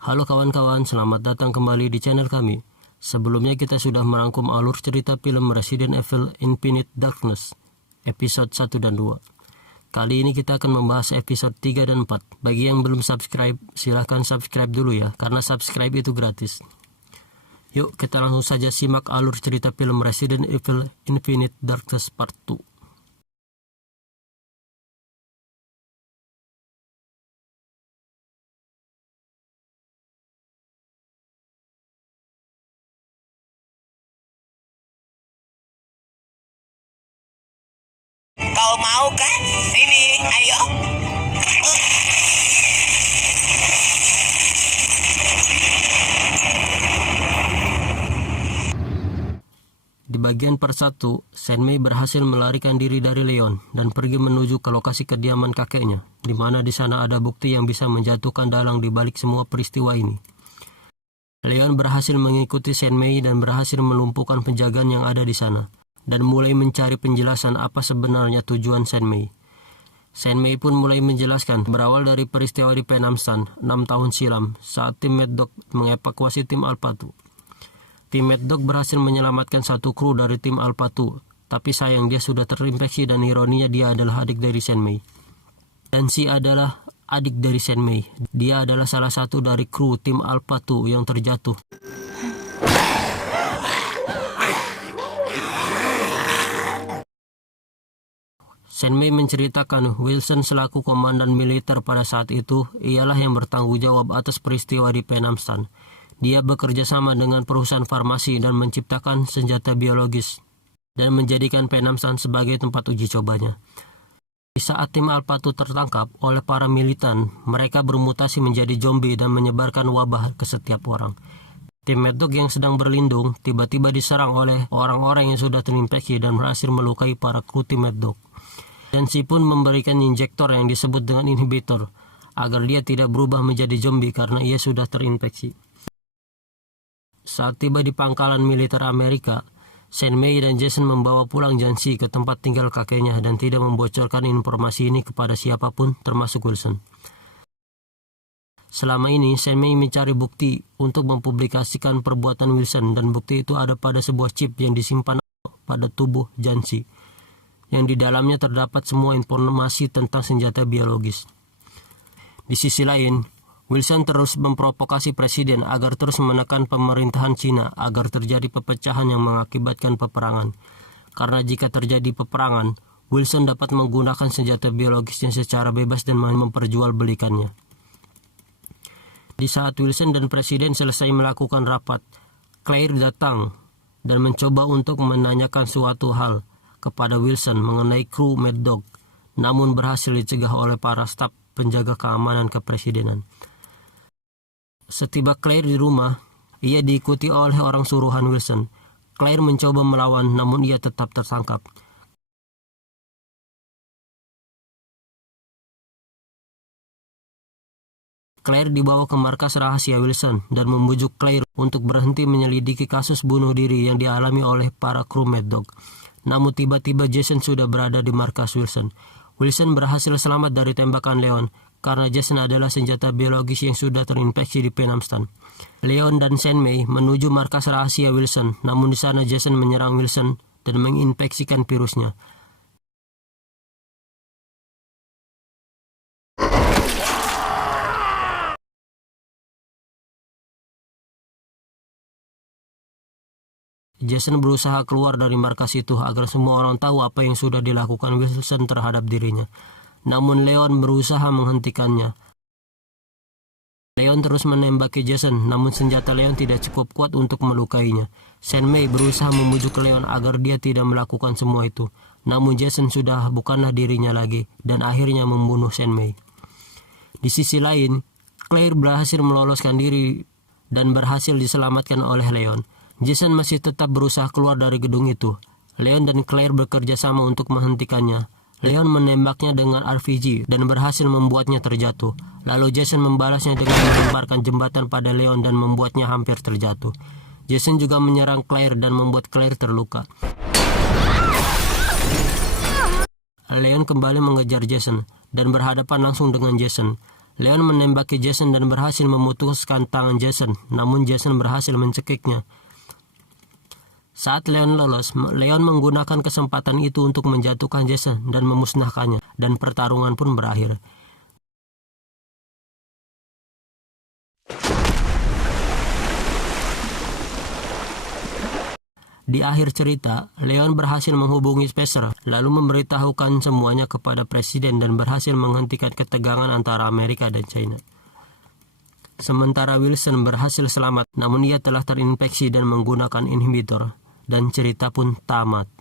Halo kawan-kawan, selamat datang kembali di channel kami. Sebelumnya kita sudah merangkum alur cerita film Resident Evil Infinite Darkness, episode 1 dan 2. Kali ini kita akan membahas episode 3 dan 4. Bagi yang belum subscribe, silahkan subscribe dulu ya, karena subscribe itu gratis. Yuk kita langsung saja simak alur cerita film Resident Evil Infinite Darkness Part 2. Kau mau kan? Ini, ayo. Di bagian part 1, Shenmei berhasil melarikan diri dari Leon dan pergi menuju ke lokasi kediaman kakeknya, di mana di sana ada bukti yang bisa menjatuhkan dalang di balik semua peristiwa ini. Leon berhasil mengikuti Shenmei dan berhasil melumpuhkan penjagaan yang ada di sana, dan mulai mencari penjelasan apa sebenarnya tujuan Shenmei. Shenmei pun mulai menjelaskan berawal dari peristiwa di Penamstan 6 tahun silam saat tim Mad Dog mengevakuasi tim Alpha 2. Tim Mad Dog berhasil menyelamatkan satu kru dari tim Alpha 2, tapi sayang dia sudah terinfeksi dan ironinya dia adalah adik dari Shenmei. Dan si adalah adik dari Shenmei. Dia adalah salah satu dari kru tim Alpha 2 yang terjatuh. Shenmei menceritakan Wilson selaku komandan militer pada saat itu ialah yang bertanggung jawab atas peristiwa di Penamstan. Dia bekerja sama dengan perusahaan farmasi dan menciptakan senjata biologis dan menjadikan Penamstan sebagai tempat uji cobanya. Di saat tim Alpha 2 tertangkap oleh para militan, mereka bermutasi menjadi zombie dan menyebarkan wabah ke setiap orang. Tim Mad Dog yang sedang berlindung tiba-tiba diserang oleh orang-orang yang sudah terinfeksi dan berhasil melukai para kru tim Mad Dog. Dan si pun memberikan injektor yang disebut dengan inhibitor agar dia tidak berubah menjadi zombie karena ia sudah terinfeksi. Saat tiba di pangkalan militer Amerika, Shenmei dan Jason membawa pulang Jansi ke tempat tinggal kakeknya dan tidak membocorkan informasi ini kepada siapapun termasuk Wilson. Selama ini Shenmei mencari bukti untuk mempublikasikan perbuatan Wilson dan bukti itu ada pada sebuah chip yang disimpan pada tubuh Jansi, yang di dalamnya terdapat semua informasi tentang senjata biologis. Di sisi lain, Wilson terus memprovokasi presiden agar terus menekan pemerintahan Cina agar terjadi pepecahan yang mengakibatkan peperangan. Karena jika terjadi peperangan, Wilson dapat menggunakan senjata biologisnya secara bebas dan memperjualbelikannya. Di saat Wilson dan presiden selesai melakukan rapat, Claire datang dan mencoba untuk menanyakan suatu hal kepada Wilson mengenai kru Mad Dog, namun berhasil dicegah oleh para staf penjaga keamanan kepresidenan. Setiba Claire di rumah, ia diikuti oleh orang suruhan Wilson. Claire mencoba melawan, namun ia tetap tertangkap. Claire dibawa ke markas rahasia Wilson dan membujuk Claire untuk berhenti menyelidiki kasus bunuh diri yang dialami oleh para kru Mad Dog. Namun tiba-tiba Jason sudah berada di markas Wilson. Wilson berhasil selamat dari tembakan Leon karena Jason adalah senjata biologis yang sudah terinfeksi di Penamstan. Leon dan Shenmei menuju markas rahasia Wilson, namun di sana Jason menyerang Wilson dan menginfeksikan virusnya. Jason berusaha keluar dari markas itu agar semua orang tahu apa yang sudah dilakukan Wilson terhadap dirinya. Namun Leon berusaha menghentikannya. Leon terus menembaki Jason, namun senjata Leon tidak cukup kuat untuk melukainya. Shenmei berusaha membujuk Leon agar dia tidak melakukan semua itu. Namun Jason sudah bukanlah dirinya lagi dan akhirnya membunuh Shenmei. Di sisi lain, Claire berhasil meloloskan diri dan berhasil diselamatkan oleh Leon. Jason masih tetap berusaha keluar dari gedung itu. Leon dan Claire bekerja sama untuk menghentikannya. Leon menembaknya dengan RPG dan berhasil membuatnya terjatuh. Lalu Jason membalasnya dengan melemparkan jembatan pada Leon dan membuatnya hampir terjatuh. Jason juga menyerang Claire dan membuat Claire terluka. Leon kembali mengejar Jason dan berhadapan langsung dengan Jason. Leon menembaki Jason dan berhasil memutuskan tangan Jason, namun Jason berhasil mencekiknya. Saat Leon lolos, Leon menggunakan kesempatan itu untuk menjatuhkan Jason dan memusnahkannya, dan pertarungan pun berakhir. Di akhir cerita, Leon berhasil menghubungi Spacer, lalu memberitahukan semuanya kepada presiden dan berhasil menghentikan ketegangan antara Amerika dan China. Sementara Wilson berhasil selamat, namun ia telah terinfeksi dan menggunakan inhibitor, dan cerita pun tamat.